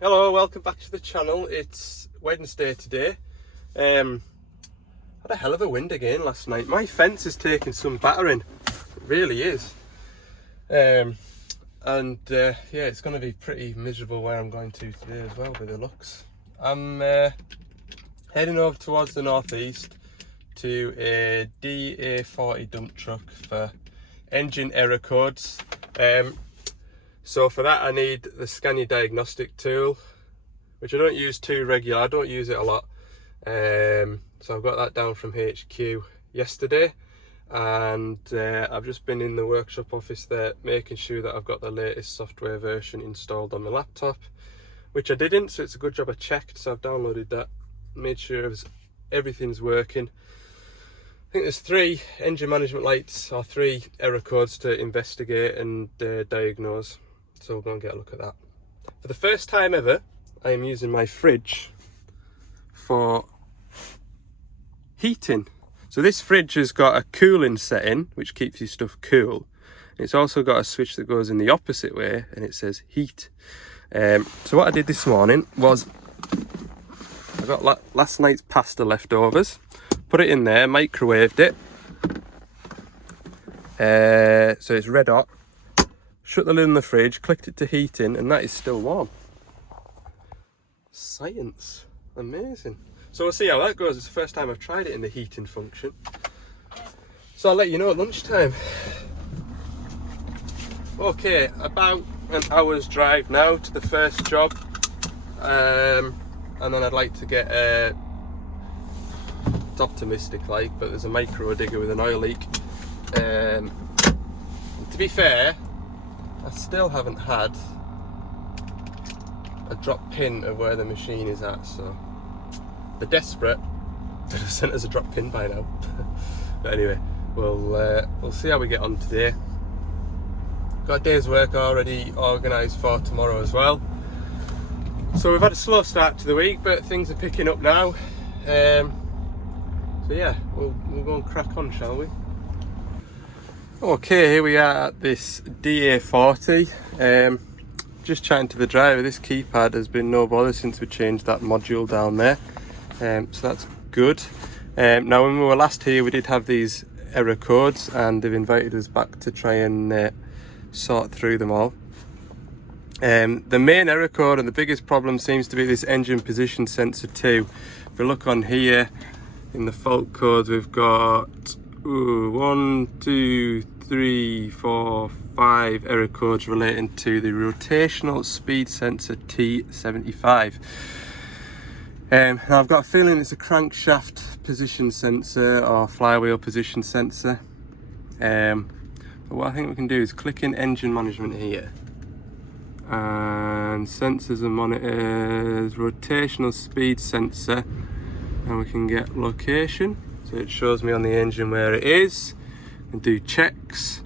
Hello, welcome back to the channel. It's Wednesday today. Had a hell of a wind again last night. My fence is taking some battering. It really is. Yeah, it's going to be pretty miserable where I'm going to today as well with the looks. I'm heading over towards the northeast to a DA40 dump truck for engine error codes. So for that I need the Scania diagnostic tool, which I don't use too regular. I don't use it a lot. So I've got that down from HQ yesterday, and I've just been in the workshop office there making sure that I've got the latest software version installed on my laptop, which I didn't, so it's a good job I checked. So I've downloaded that, made sure everything's working. I think there's 3 engine management lights or 3 error codes to investigate and diagnose. So we'll go and get a look at that. For the first time ever, I am using my fridge for heating. So this fridge has got a cooling setting, which keeps your stuff cool. It's also got a switch that goes in the opposite way, and it says heat. So what I did this morning was, I got last night's pasta leftovers, put it in there, microwaved it. So it's red hot. Shut the lid on the fridge, clicked it to heating, and that is still warm. Science. Amazing. So we'll see how that goes. It's the first time I've tried it in the heating function. So I'll let you know at lunchtime. Okay, about an hour's drive now to the first job. And then I'd like to get it's optimistic like, but there's a micro digger with an oil leak. To be fair, I still haven't had a drop pin of where the machine is at, so they're desperate to have sent us a drop pin by now. But anyway, we'll see how we get on today. Got a day's work already organised for tomorrow as well. So we've had a slow start to the week, but things are picking up now. So yeah, we'll go and crack on, shall we? Okay, here we are at this DA40. Just chatting to the driver. This keypad has been no bother since we changed that module down there. So that's good. Now when we were last here, we did have these error codes, and they've invited us back to try and sort through them all. The main error code and the biggest problem seems to be this engine position sensor 2. If we look on here in the fault codes, we've got 1, 2, 3, 4, 5 error codes relating to the rotational speed sensor T75. Now I've got a feeling it's a crankshaft position sensor or flywheel position sensor. But what I think we can do is click in engine management here, and sensors and monitors, rotational speed sensor, and we can get location. So it shows me on the engine where it is, and do checks.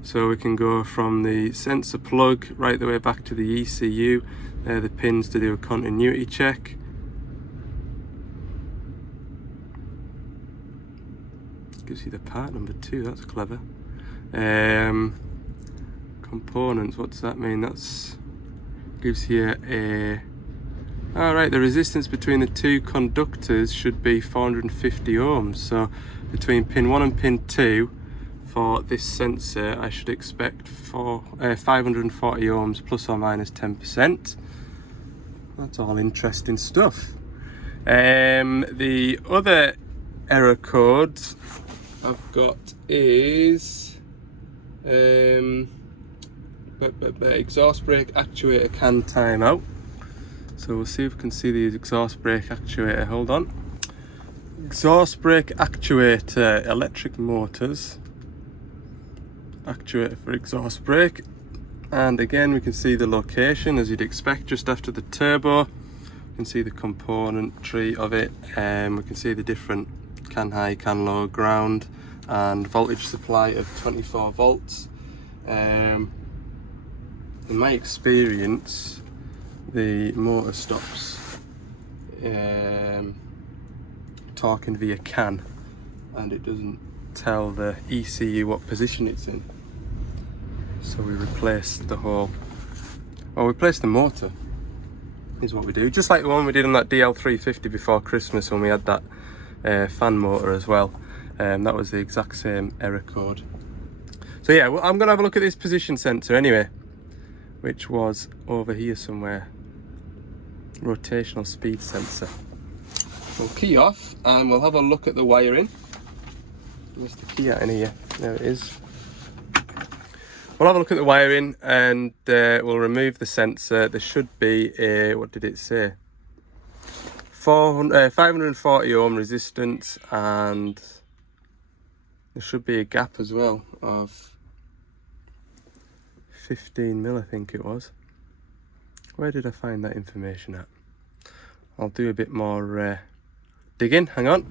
So we can go from the sensor plug right the way back to the ECU. They're the pins to do a continuity check. Gives you the part number 2, that's clever. Components, what's that mean? That's gives you a... Alright, the resistance between the 2 conductors should be 450 ohms. So between pin 1 and pin 2 for this sensor, I should expect 540 ohms plus or minus 10%. That's all interesting stuff. The other error code I've got is exhaust brake actuator can time out. So we'll see if we can see the exhaust brake actuator. Hold on. Exhaust brake actuator, electric motors. Actuator for exhaust brake. And again, we can see the location as you'd expect, just after the turbo. You can see the componentry of it. We can see the different can high, can low, ground, and voltage supply of 24 volts. In my experience, the motor stops talking via CAN, and it doesn't tell the ECU what position it's in. So we replaced the motor. is what we do. Just like the one we did on that DL350 before Christmas when we had that fan motor as well. That was the exact same error code. So yeah, well, I'm going to have a look at this position sensor anyway, which was over here somewhere. Rotational speed sensor. We'll key off and we'll have a look at the wiring. Where's the key out in here? There it is. We'll have a look at the wiring and we'll remove the sensor. There should be a, what did it say? 540 ohm resistance, and there should be a gap as well of 15 mil, I think it was. Where did I find that information at? I'll do a bit more digging, hang on.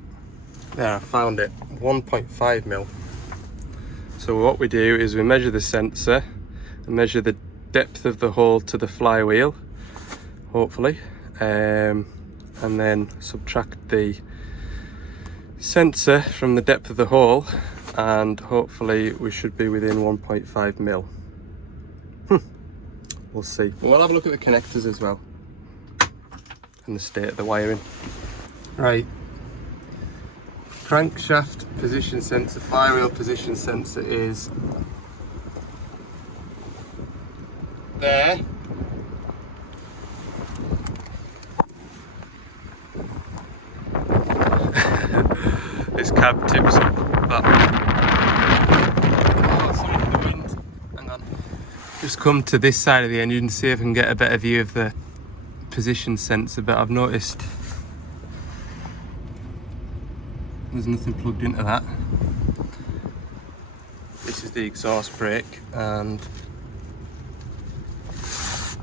There, I found it, 1.5 mil. So what we do is we measure the sensor and measure the depth of the hole to the flywheel, hopefully, and then subtract the sensor from the depth of the hole, and hopefully we should be within 1.5 mil. We'll see. But we'll have a look at the connectors as well and the state of the wiring. Right. Crankshaft position sensor, flywheel position sensor is there. This cab tips up, but oh, sorry for the wind. Hang on. Just come to this side of the engine and see if I can get a better view of the position sensor, but I've noticed there's nothing plugged into that. This is the exhaust brake and it's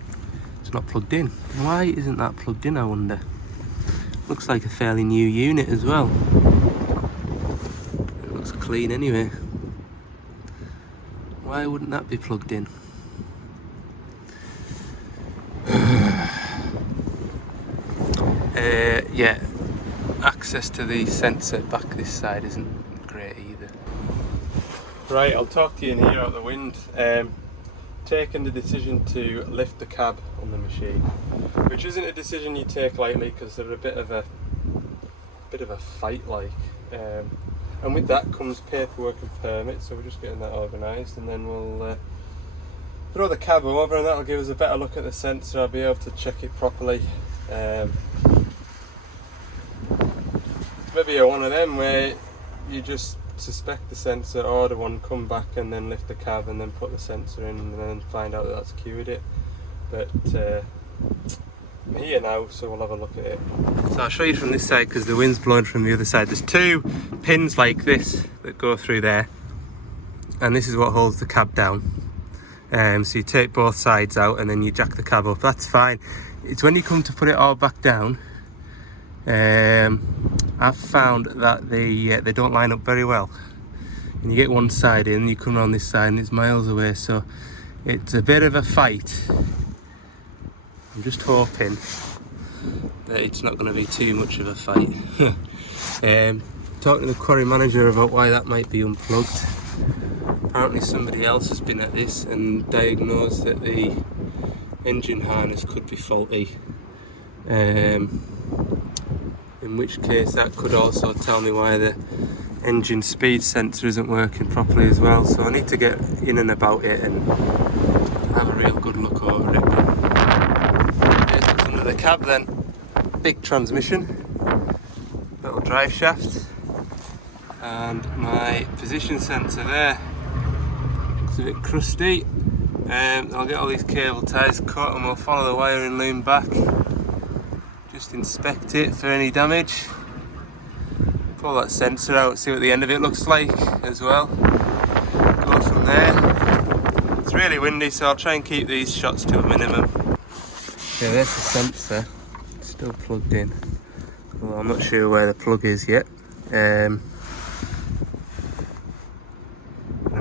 not plugged in. Why isn't that plugged in, I wonder? Looks like a fairly new unit as well. It looks clean anyway. Why wouldn't that be plugged in? Yeah, access to the sensor back this side isn't great either. Right, I'll talk to you in here out the wind. Taken the decision to lift the cab on the machine, which isn't a decision you take lightly because they're a bit of a fight, like. And with that comes paperwork and permits, so we're just getting that organised, and then we'll throw the cab over, and that'll give us a better look at the sensor. I'll be able to check it properly. Maybe one of them where you just suspect the sensor, order one, come back and then lift the cab and then put the sensor in and then find out that that's cued it. But I'm here now, so we'll have a look at it. So I'll show you from this side because the wind's blowing from the other side. There's two pins like this that go through there, and this is what holds the cab down. So you take both sides out and then you jack the cab up. That's fine. It's when you come to put it all back down, I've found that they don't line up very well. And you get one side in, you come around this side and it's miles away, so it's a bit of a fight. I'm just hoping that it's not going to be too much of a fight. Talking to the quarry manager about why that might be unplugged. Apparently somebody else has been at this and diagnosed that the engine harness could be faulty. In which case that could also tell me why the engine speed sensor isn't working properly as well. So I need to get in and about it and have a real good look over it. Here's what's under the cab then. Big transmission, little drive shaft, and my position sensor there. Looks a bit crusty. I'll get all these cable ties cut and we'll follow the wiring loom back. Just inspect it for any damage. Pull that sensor out, see what the end of it looks like as well. Go from there. It's really windy, so I'll try and keep these shots to a minimum. Okay, there's the sensor. It's still plugged in. Well, I'm not sure where the plug is yet. A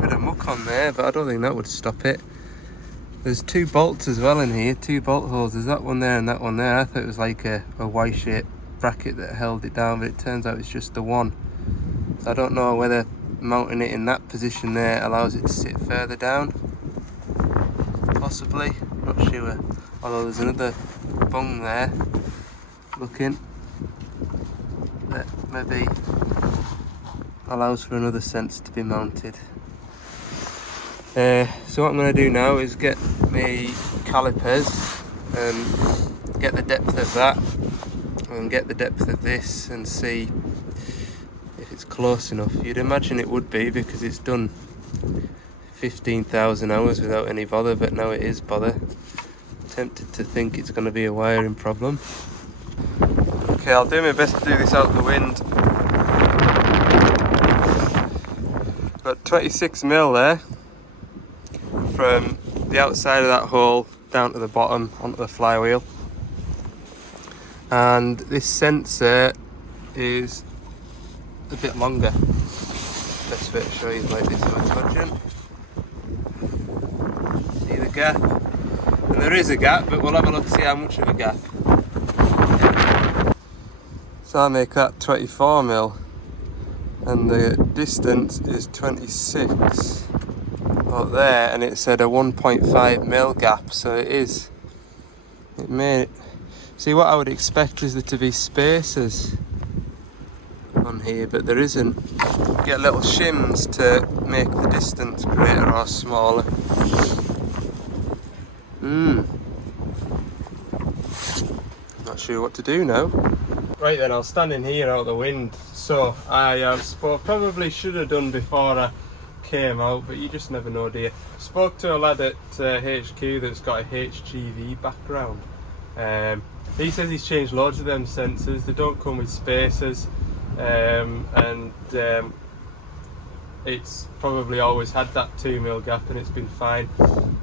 bit of muck on there, but I don't think that would stop it. There's two bolts as well in here, two bolt holes. There's that one there and that one there. I thought it was like a Y-shaped bracket that held it down, but it turns out it's just the one. So I don't know whether mounting it in that position there allows it to sit further down. Possibly, not sure. Although there's another bung there, looking, that maybe allows for another sensor to be mounted. So what I'm going to do now is get my calipers and get the depth of that and get the depth of this and see if it's close enough. You'd imagine it would be because it's done 15,000 hours without any bother, but now it is bother. Tempted to think it's going to be a wiring problem. Okay, I'll do my best to do this out the wind. Got 26 mil there from the outside of that hole down to the bottom onto the flywheel, and this sensor is a bit longer. Best way to show you is like this, I imagine. See the gap? And there is a gap, but we'll have a look to see how much of a gap. So I make that 24 mil and the distance is 26 out there, and it said a 1.5 mil gap, so it may, see what I would expect is there to be spaces on here, but there isn't. Get little shims to make the distance greater or smaller. Not sure what to do now. Right then, I'll stand in here out the wind. So I probably should have done before I came out, but you just never know, do you? Spoke to a lad at HQ that's got a HGV background. He says he's changed loads of them sensors. They don't come with spacers, and it's probably always had that 2 mil gap and it's been fine.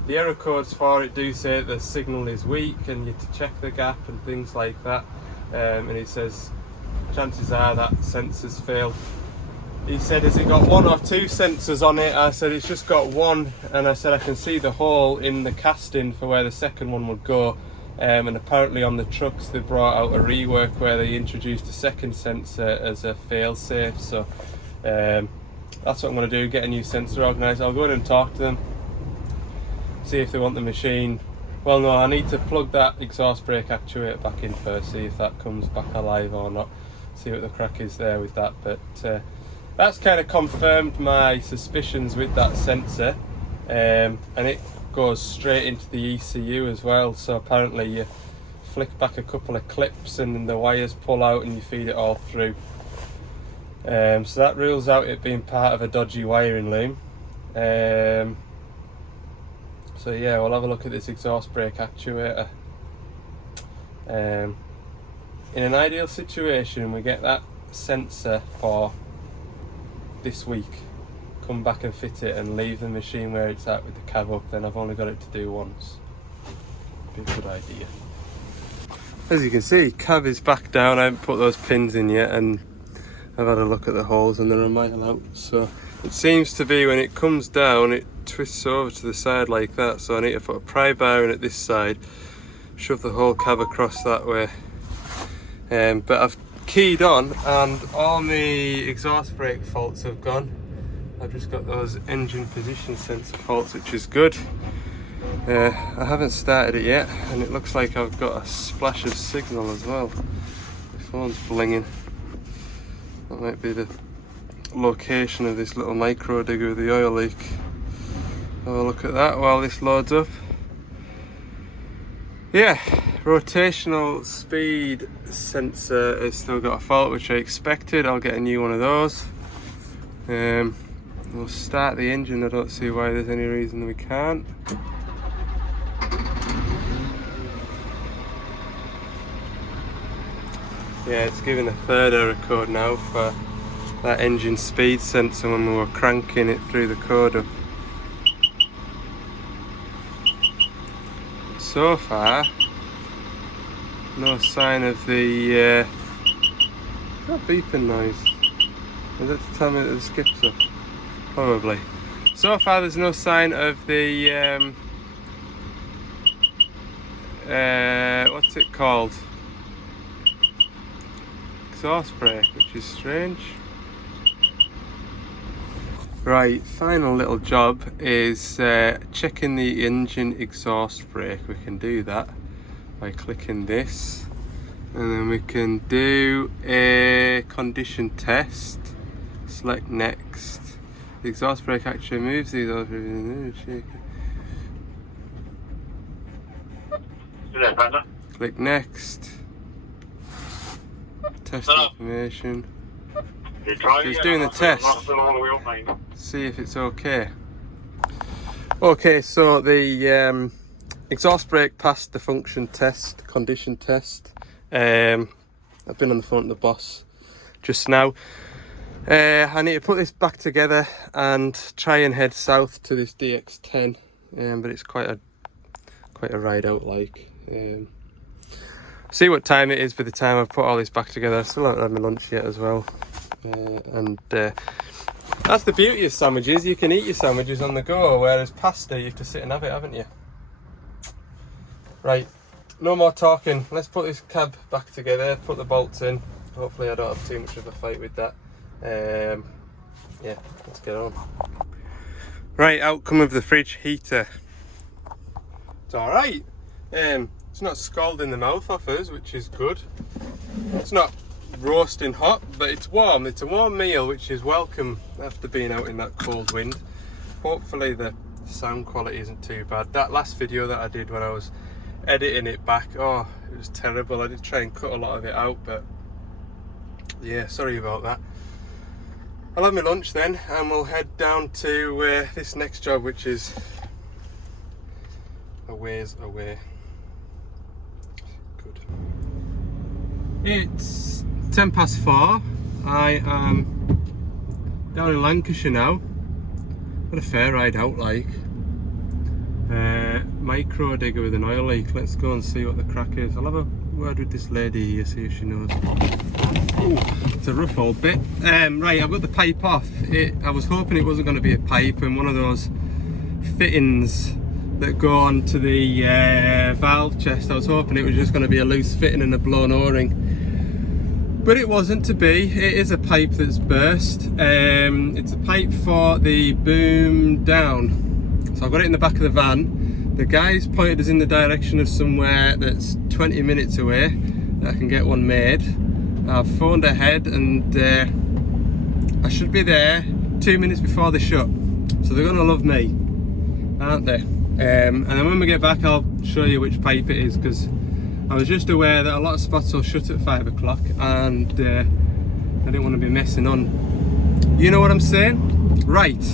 The error codes for it do say the signal is weak and you have to check the gap and things like that, and he says chances are that sensor's failed. He said, has it got 1 or 2 sensors on it? I said, it's just got 1, and I said I can see the hole in the casting for where the second one would go, and apparently on the trucks they brought out a rework where they introduced a second sensor as a fail-safe. So that's what I'm going to do, get a new sensor organised. I'll go in and talk to them, see if they want the machine. Well, no, I need to plug that exhaust brake actuator back in first, see if that comes back alive or not, see what the crack is there with that. But that's kind of confirmed my suspicions with that sensor, and it goes straight into the ECU as well. So apparently you flick back a couple of clips and then the wires pull out and you feed it all through. So that rules out it being part of a dodgy wiring loom. So yeah, we'll have a look at this exhaust brake actuator. In an ideal situation, we get that sensor for this week, come back and fit it and leave the machine where it's at with the cab up, then I've only got it to do once. Be a good idea. As you can see, cab is back down. I haven't put those pins in yet, and I've had a look at the holes and they're a mile out. So it seems to be when it comes down it twists over to the side like that, so I need to put a pry bar in at this side, shove the whole cab across that way. But I've keyed on and all my exhaust brake faults have gone. I've just got those engine position sensor faults, which is good. I haven't started it yet and it looks like I've got a splash of signal as well. My phone's blinging. That might be the location of this little micro digger with the oil leak. Have a look at that while this loads up. Yeah, rotational speed sensor has still got a fault, which I expected. I'll get a new one of those. We'll start the engine. I don't see why there's any reason we can't. Yeah, it's giving a third error code now for that engine speed sensor when we were cranking it through the code up. So far, no sign of the that beeping noise. Is that to tell me that the skips up? Probably. So far there's no sign of the what's it called? Exhaust brake, which is strange. Right, final little job is checking the engine exhaust brake. We can do that. by clicking this, and then we can do a condition test. Select next. The exhaust brake actually moves the exhaust brake. Click next. Test information. So it's doing the test. See if it's okay. Okay, so the exhaust brake passed the function test, condition test. I've been on the phone to the boss just now. I need to put this back together and try and head south to this DX10, but it's quite a ride out. Like, see what time it is by the time I've put all this back together. I still haven't had my lunch yet as well, and that's the beauty of sandwiches. You can eat your sandwiches on the go, whereas pasta you have to sit and have it, haven't you? Right, no more talking. Let's put this cab back together, put the bolts in. Hopefully I don't have too much of a fight with that. Yeah, let's get on. Right, outcome of the fridge heater. It's alright. It's not scalding the mouth off us, which is good. It's not roasting hot, but it's warm. It's a warm meal, which is welcome after being out in that cold wind. Hopefully the sound quality isn't too bad. That last video that I did when I was editing it back, oh, it was terrible. I did try and cut a lot of it out, but yeah, sorry about that. I'll have my lunch then, and we'll head down to this next job, which is a ways away. Good. It's 4:10. I am down in Lancashire now. What a fair ride out, like. Micro digger with an oil leak. Let's go and see what the crack is. I'll have a word with this lady here, see if she knows. Ooh, it's a rough old bit. Right, I've got the pipe off. I was hoping it wasn't going to be a pipe and one of those fittings that go onto the valve chest. I was hoping it was just going to be a loose fitting and a blown o-ring, but it wasn't to be. It is a pipe that's burst. It's a pipe for the boom down. So I've got it in the back of the van. The guys pointed us in the direction of somewhere that's 20 minutes away that I can get one made. I've phoned ahead and I should be there 2 minutes before they shut. So they're gonna love me, aren't they? And then when we get back, I'll show you which pipe it is, because I was just aware that a lot of spots will shut at 5 o'clock and I didn't want to be messing on. You know what I'm saying? Right,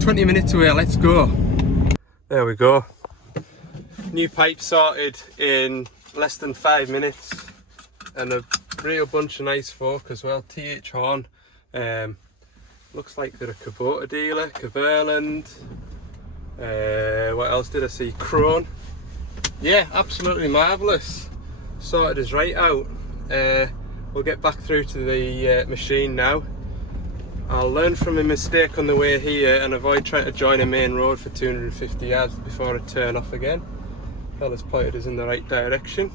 20 minutes away, let's go. There we go. New pipe sorted in less than 5 minutes, and a real bunch of nice folk as well. TH Horn, looks like they're a Kubota dealer. Caverland, what else did I see? Crone. Yeah, absolutely marvellous. Sorted us right out. We'll get back through to the machine now. I'll learn from a mistake on the way here and avoid trying to join a main road for 250 yards before I turn off again. Fella's pointed us in the right direction.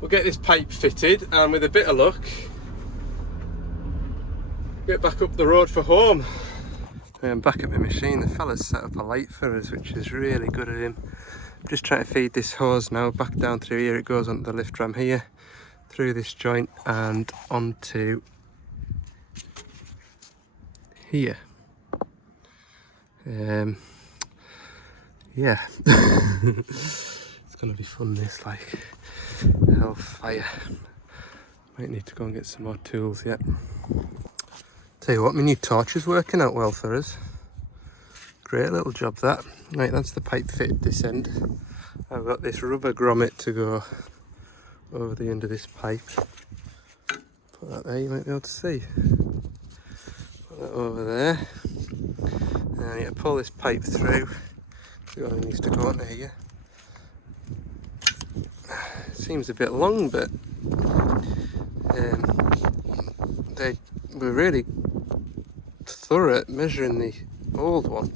We'll get this pipe fitted, and with a bit of luck, get back up the road for home. I'm back at my machine. The fella's set up a light for us, which is really good of him. I'm just trying to feed this hose now back down through here. It goes onto the lift ram here, through this joint and onto here. Yeah. It's gonna be fun, this, like hellfire. Might need to go and get some more tools yet. Tell you what, my new torch is working out well for us. Great little job that. Right, that's the pipe fitted this end. I've got this rubber grommet to go over the end of this pipe. Put that there, you might be able to see. Put that over there. And I need to pull this pipe through. It only needs to go under here. It seems a bit long, but they were really thorough at measuring the old one.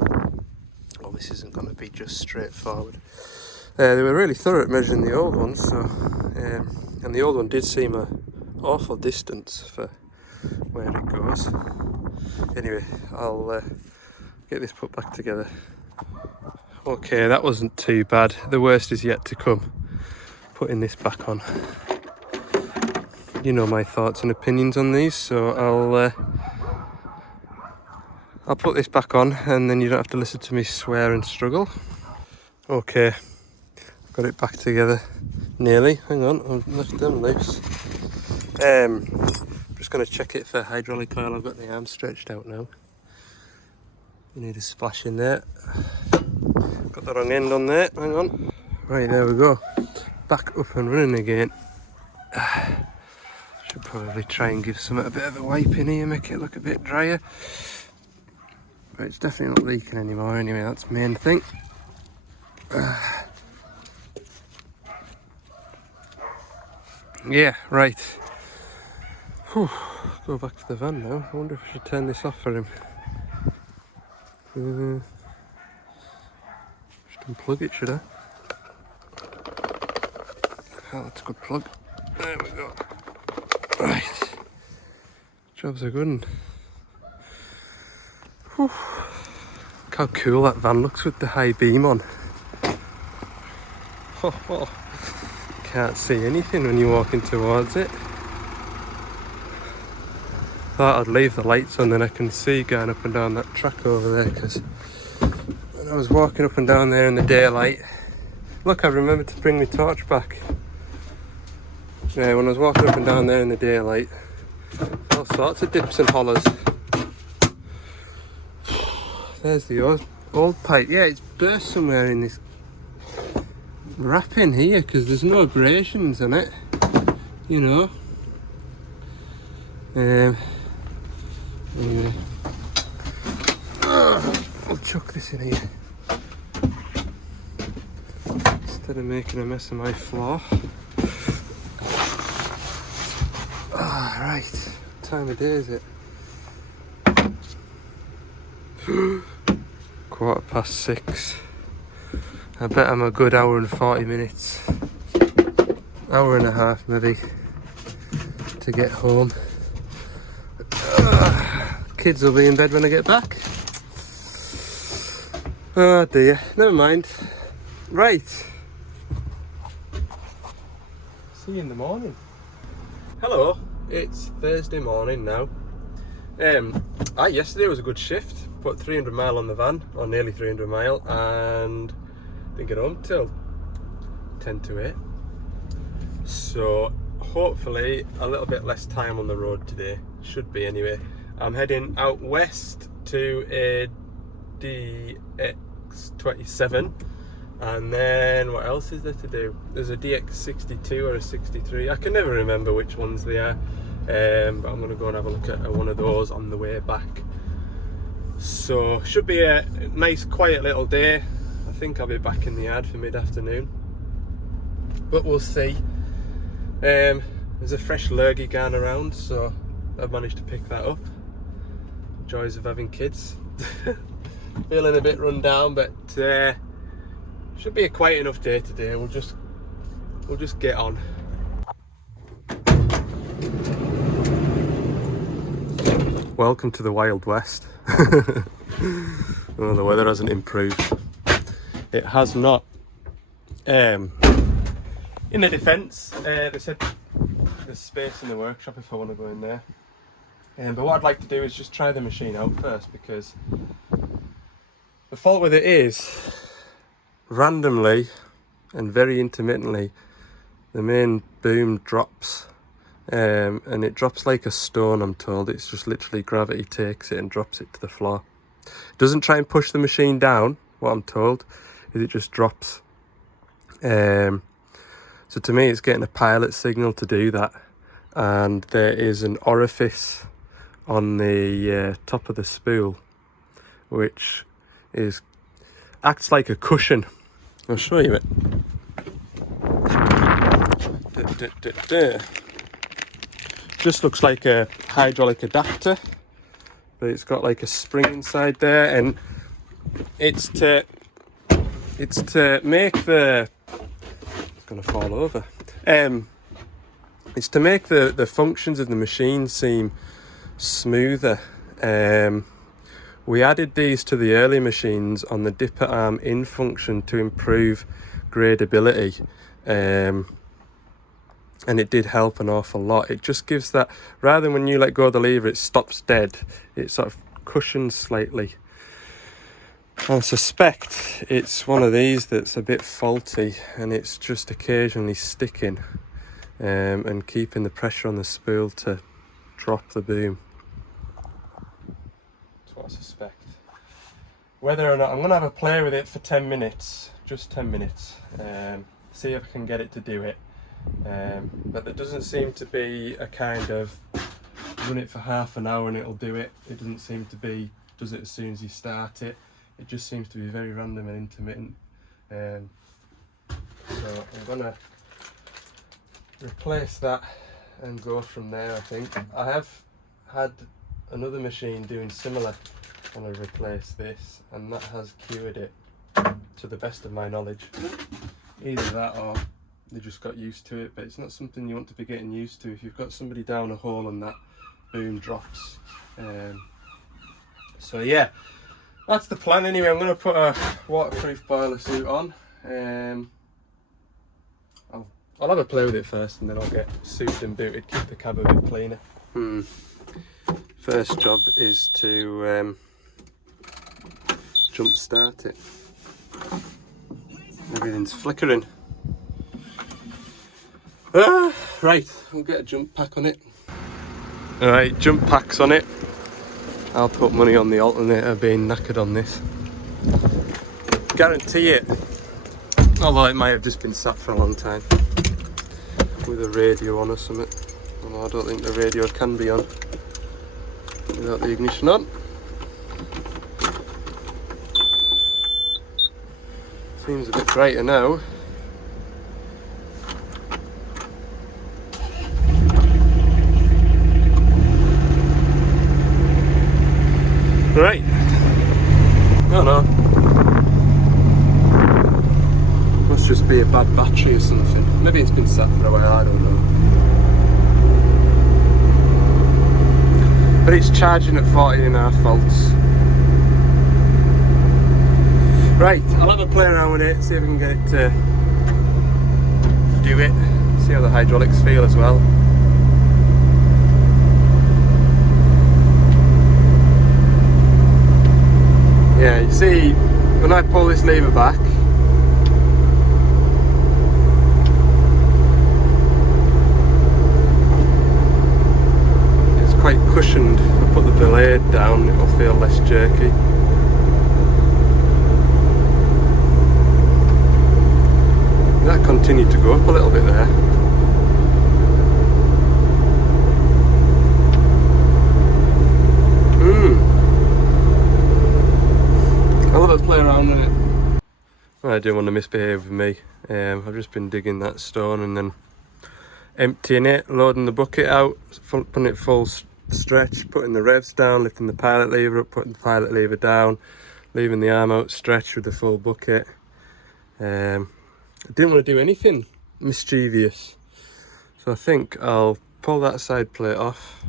Well, this isn't going to be just straightforward. They were really thorough at measuring the old one, so and the old one did seem an awful distance for where it goes. Anyway, I'll get this put back together. Okay, that wasn't too bad. The worst is yet to come. Putting this back on. You know my thoughts and opinions on these, so I'll put this back on and then you don't have to listen to me swear and struggle. Okay, got it back together nearly. Hang on, I've left them loose. Just going to check it for hydraulic oil. I've got the arm stretched out now. You need a splash in there. Got the wrong end on there, hang on. Right, there we go. Back up and running again. Should probably try and give some a bit of a wipe in here, make it look a bit drier. But it's definitely not leaking anymore anyway, that's the main thing. Yeah, right. Whew. Go back to the van now. I wonder if I should turn this off for him. Just unplug it, should I? Oh, that's a good plug. There we go. Right. Job's a good one. Whew. Look how cool that van looks with the high beam on. Oh. Can't see anything when you're walking towards it. Thought I'd leave the lights on, then I can see going up and down that track over there, because when I was walking up and down there in the daylight, look, I remembered to bring my torch back. Yeah, when I was walking up and down there in the daylight, all sorts of dips and hollers. There's the old pipe. Yeah, it's burst somewhere in this wrapping here, because there's no abrasions on it, you know. Anyway, I'll chuck this in here instead of making a mess of my floor. Right, what time of day is it? 6:15. I bet I'm a good hour and 40 minutes, hour and a half maybe, to get home. Kids will be in bed when I get back. Oh dear, never mind. Right. See you in the morning. Hello, it's Thursday morning now. Yesterday was a good shift. Put 300 mile on the van, or nearly 300 mile, and didn't get home till 10 to 8. So hopefully a little bit less time on the road today. Should be anyway. I'm heading out west to a DX27, and then what else is there to do? There's a DX62 or a 63. I can never remember which ones they are, but I'm going to go and have a look at one of those on the way back. So should be a nice quiet little day. I think I'll be back in the yard for mid-afternoon, but we'll see. There's a fresh lurgy going around, so I've managed to pick that up. Joys of having kids. Feeling a bit run down, but should be a quiet enough day today. We'll just get on. Welcome to the Wild West. Well, the weather hasn't improved. It has not. In the defence, they said there's space in the workshop if I want to go in there. But what I'd like to do is just try the machine out first, because the fault with it is, randomly and very intermittently, the main boom drops. And it drops like a stone, I'm told. It's just literally gravity takes it and drops it to the floor. It doesn't try and push the machine down, what I'm told, is it just drops. So to me it's getting a pilot signal to do that, and there is an orifice on the top of the spool which acts like a cushion. I'll show you it. Just looks like a hydraulic adapter, but it's got like a spring inside there, and it's to make the, it's gonna fall over. It's to make the functions of the machine seem smoother, We added these to the early machines on the dipper arm in function to improve gradability, and it did help an awful lot. It just gives that, rather than when you let go of the lever it stops dead, it sort of cushions slightly. I suspect it's one of these that's a bit faulty and it's just occasionally sticking and keeping the pressure on the spool to drop the boom. That's what I suspect. Whether or not, I'm going to have a play with it for 10 minutes, just 10 minutes, see if I can get it to do it. But there doesn't seem to be a kind of run it for half an hour and it'll do it. It doesn't seem to be does it as soon as you start it. It just seems to be very random and intermittent. So I'm gonna replace that and go from there. I think I have had another machine doing similar when I replaced this, and that has cured it to the best of my knowledge. Either that or they just got used to it, but it's not something you want to be getting used to if you've got somebody down a hole and that boom drops. So yeah, that's the plan anyway. I'm going to put a waterproof boiler suit on. I'll have a play with it first and then I'll get suited and booted, keep the cab a bit cleaner. First job is to jump start it. Everything's flickering. Right, we'll get a jump pack on it. Alright, jump packs on it. I'll put money on the alternator being knackered on this. Guarantee it. Although it might have just been sat for a long time. With a radio on or something. Although I don't think the radio can be on without the ignition on. Seems a bit brighter now. Right. Oh no. Must just be a bad battery or something. Maybe it's been sat for a while, I don't know. But it's charging at 14.5 volts. Right, I'll have a play around with it, see if I can get it to do it. See how the hydraulics feel as well. Yeah, you see, when I pull this lever back, it's quite cushioned. If I put the blade down, it'll feel less jerky. That continued to go up a little bit there. I'll have a play around with it. I didn't want to misbehave with me. I've just been digging that stone and then emptying it, loading the bucket out, putting it full stretch, putting the revs down, lifting the pilot lever up, putting the pilot lever down, leaving the arm out stretched with the full bucket. I didn't want to do anything mischievous, so I think I'll pull that side plate off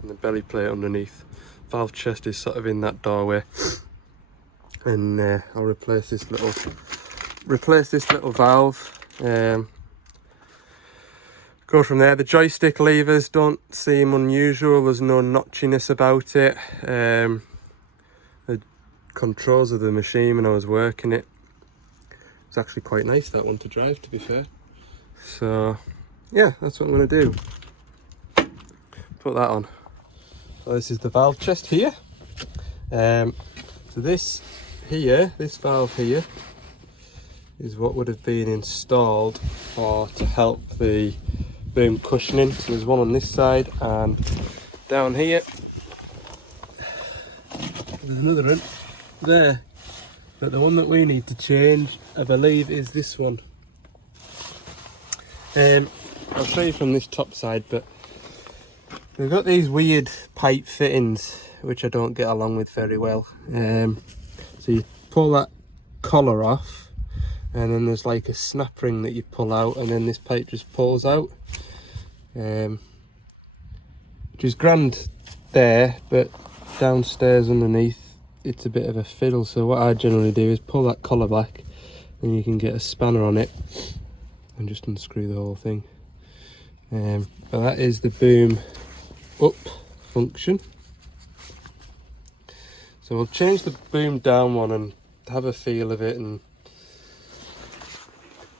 and the belly plate underneath. Valve chest is sort of in that doorway. And I'll replace this little valve. Go from there. The joystick levers don't seem unusual. There's no notchiness about it. The controls of the machine when I was working it, it's actually quite nice, that one to drive, to be fair. So yeah, that's what I'm going to do. Put that on. So this is the valve chest here. So this valve here is what would have been installed to help the boom cushioning. So there's one on this side and down here there's another one there, but the one that we need to change, I believe, is this one. I'll show you from this top side, but we've got these weird pipe fittings which I don't get along with very well. So you pull that collar off and then there's like a snap ring that you pull out and then this pipe just pulls out, which is grand there, but downstairs underneath it's a bit of a fiddle, so what I generally do is pull that collar back and you can get a spanner on it and just unscrew the whole thing. But that is the boom up function. So we'll change the boom down one and have a feel of it, and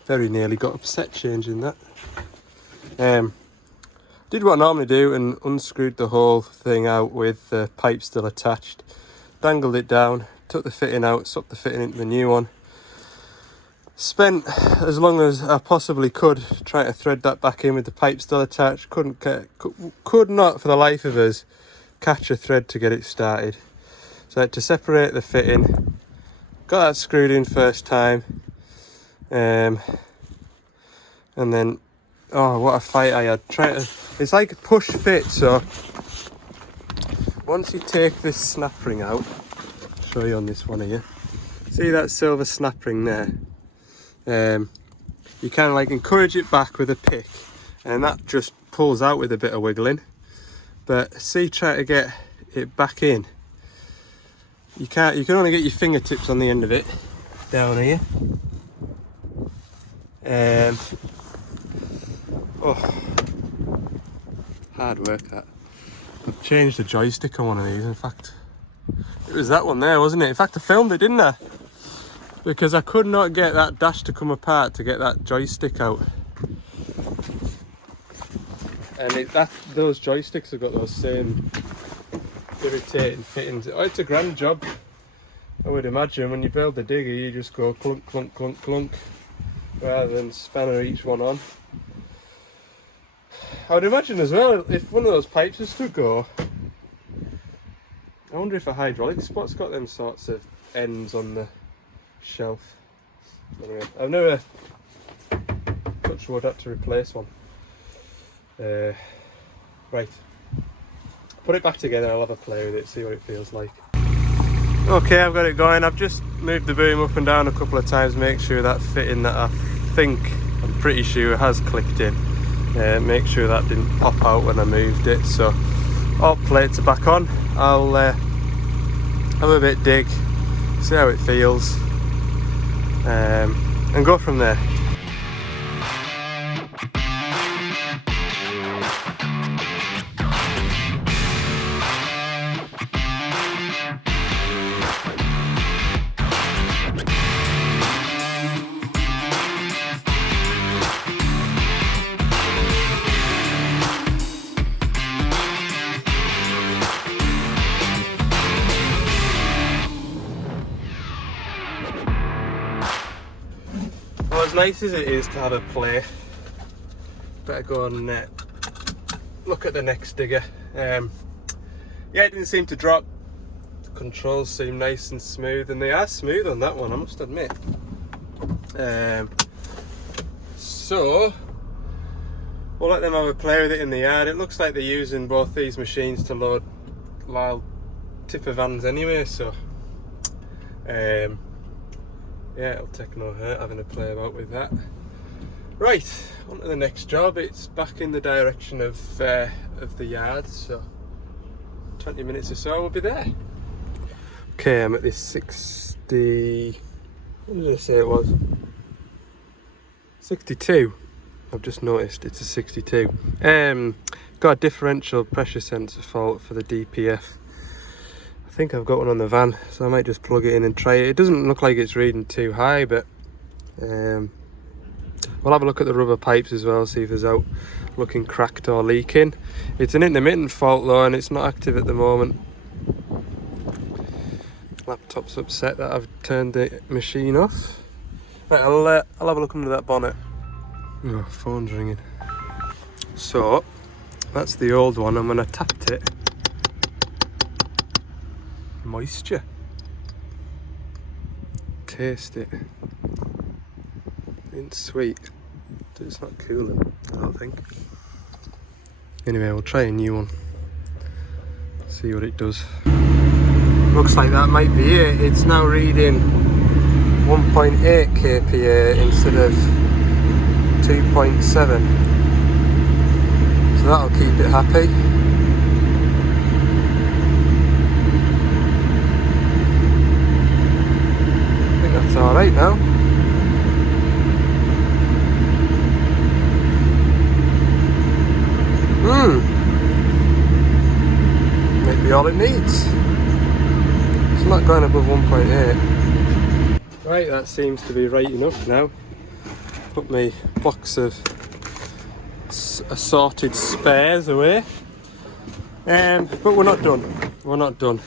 very nearly got upset changing that. Did what I normally do and unscrewed the whole thing out with the pipe still attached. Dangled it down, took the fitting out, swapped the fitting into the new one. Spent as long as I possibly could trying to thread that back in with the pipe still attached. Could not for the life of us catch a thread to get it started. So I had to separate the fitting. Got that screwed in first time. And then, oh, what a fight I had. It's like a push fit, so once you take this snap ring out, I'll show you on this one here. See that silver snap ring there? You kind of like encourage it back with a pick, and that just pulls out with a bit of wiggling. But see, try to get it back in. You can only get your fingertips on the end of it down here. Oh, hard work that. I've changed the joystick on one of these. In fact, it was that one there, wasn't it? In fact, I filmed it, didn't I? Because I could not get that dash to come apart to get that joystick out. And those joysticks have got those same irritating fittings. Oh, it's a grand job. I would imagine when you build the digger, you just go clunk, clunk, clunk, clunk, rather than spanner each one on. I would imagine as well, if one of those pipes was to go, I wonder if a hydraulic spot's got them sorts of ends on the shelf. Anyway, I've never, touch wood, had to replace one. Right, put it back together, I'll have a play with it, see what it feels like. Okay, I've got it going. I've just moved the boom up and down a couple of times, make sure that fitting that I'm pretty sure has clicked in. Make sure that didn't pop out when I moved it. So all plates are back on. I'll have a bit dig, see how it feels, and go from there. Well, as nice as it is to have a play, better go and look at the next digger. Yeah, it didn't seem to drop. The controls seem nice and smooth, and they are smooth on that one, I must admit. So we'll let them have a play with it in the yard. It looks like they're using both these machines to load Lyle tipper vans anyway, so yeah, it'll take no hurt having a play about with that. Right, on to the next job. It's back in the direction of the yard, so 20 minutes or so we'll be there. Okay, I'm at this 60, what did I say it was? 62. I've just noticed it's a 62. Got a differential pressure sensor fault for the DPF. I think I've got one on the van, so I might just plug it in and try it. It doesn't look like it's reading too high, but we'll have a look at the rubber pipes as well, see if there's out looking cracked or leaking. It's an intermittent fault though, and it's not active at the moment. Laptop's upset that I've turned the machine off. Right, I'll have a look under that bonnet. Oh, phone's ringing. So that's the old one, and when I tapped it, moisture. Taste it. It's sweet. It's not cooling, I don't think. Anyway, we'll try a new one. See what it does. Looks like that might be it. It's now reading 1.8 kPa instead of 2.7. So that'll keep it happy. right now. Might be all it needs. It's not going above 1.8. Right, that seems to be right enough now. Put my box of assorted spares away. But we're not done. We're not done.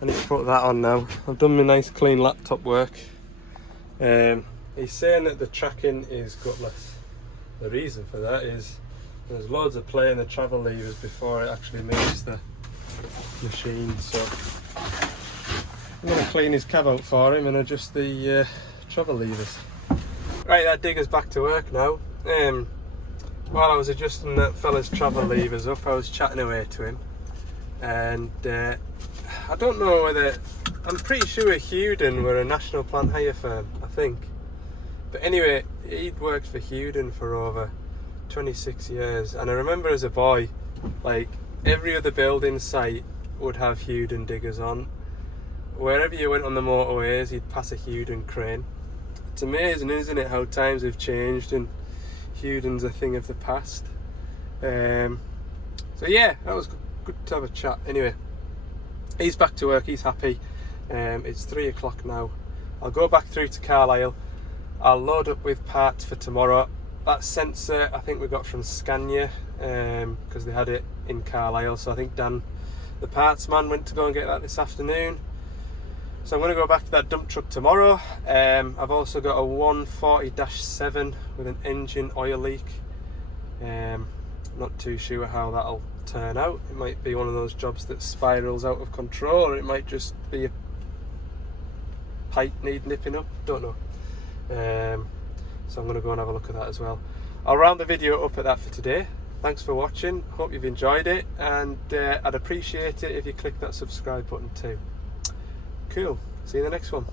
I need to put that on now. I've done my nice clean laptop work. He's saying that the tracking is gutless. The reason for that is there's loads of play in the travel levers before it actually meets the machine. So I'm going to clean his cab out for him and adjust the travel levers. Right, that digger's back to work now. While I was adjusting that fella's travel levers up, I was chatting away to him, and I don't know whether, I'm pretty sure Hewden were a national plant hire firm, I think. But anyway, he'd worked for Hewden for over 26 years, and I remember as a boy, like, every other building site would have Hewden diggers on. Wherever you went on the motorways, you'd pass a Hewden crane. It's amazing, isn't it, how times have changed and Hewden's a thing of the past. So yeah, that was good to have a chat. Anyway, he's back to work, he's happy. It's 3 o'clock now. I'll go back through to Carlisle. I'll load up with parts for tomorrow. That sensor I think we got from Scania, because they had it in Carlisle, so I think Dan, the parts man, went to go and get that this afternoon. So I'm going to go back to that dump truck tomorrow. I've also got a 140-7 with an engine oil leak. Not too sure how that'll turn out. It might be one of those jobs that spirals out of control, or it might just be a pipe need nipping up, don't know. So I'm going to go and have a look at that as well. I'll round the video up at that for today. Thanks for watching, hope you've enjoyed it, and I'd appreciate it if you click that subscribe button too. Cool, see you in the next one.